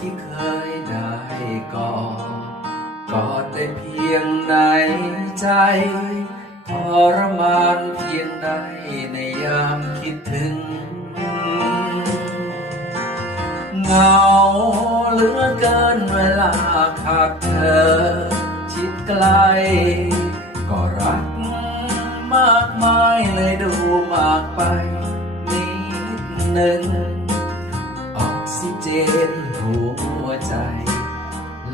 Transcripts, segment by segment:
ที่เคยได้กอดกอดได้เพียงในใจ ทรมานเพียงใดในยามคิดถึงเหงาเหลือเกินเวลาขาดเธอ ชิดไกล ก็รักมากมายเลยดูมากไปนิดหนึ่งออกซิเจน ใจ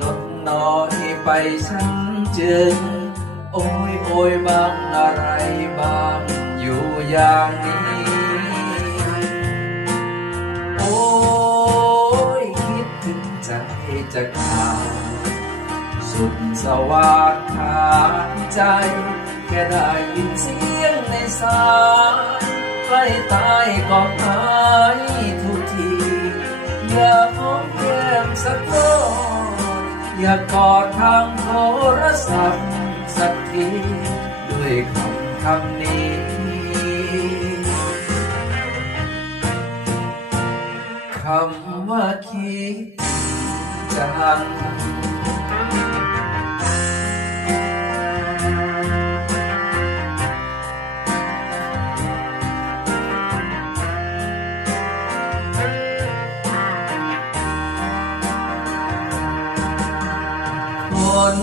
ลดน้อยไปฉันจึง โอ้ยโอ้ยบางอะไรบางอยู่อย่างนี้ โอ้ยคิดถึงใจจะขาดสุดสวาดขาดใจ แค่ได้ยินเสียงในสายใกล้ตายก็หายทุกทีอยา สักรอบอยากกอดทางโทรศัพท์สักทีด้วยคำคำนี้คำว่าคิดจัง น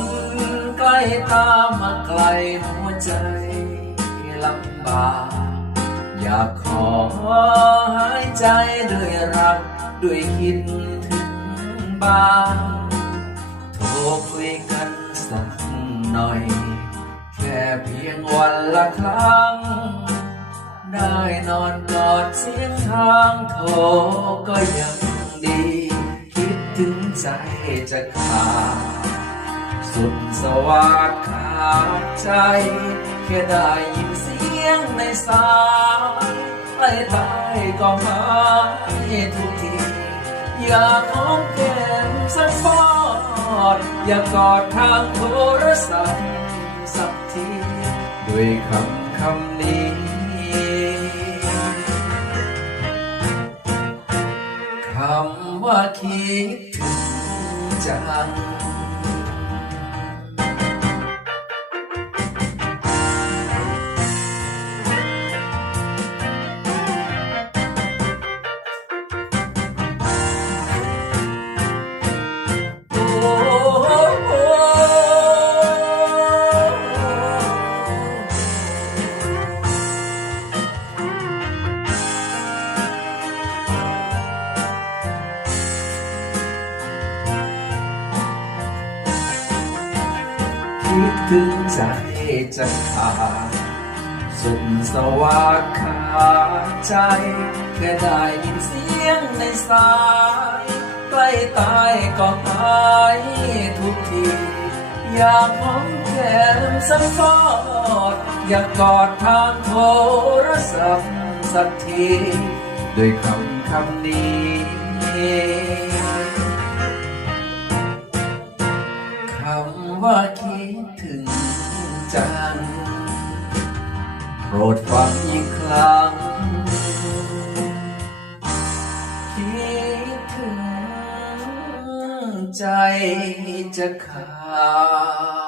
ใกล้ตามาไกลหัวใจลำบากอยากขอหายใจด้วยรักด้วยคิดถึงบ้างโทรคุยกันสักหน่อย แค่เพียงวันละครั้ง ได้นอนกอดเสียงทางโทรก็ยังดี คิดถึงใจจะขาด สุดสวาดขาดใจ แค่ได้ยินเสียงในสายใกล้ตายก็หายทุกที อยากหอมแก้มสักฟอดอยากกอดทางโทรศัพท์สักที ด้วยคำคำนี้คำว่าคิดถึงจัง คิดถึงใจจะขาดสุดสวาดขาดใจแค่ได้ยินเสียงในสายใกล้ตายก็หายทุกทีอยากหอมแก้มสักฟอดอยากกอดทางโทรศัพท์สักทีด้วยคำคำนี้ ว่าคิดถึงจังโปรดฟังอีกครั้งคิดถึงใจจะขาด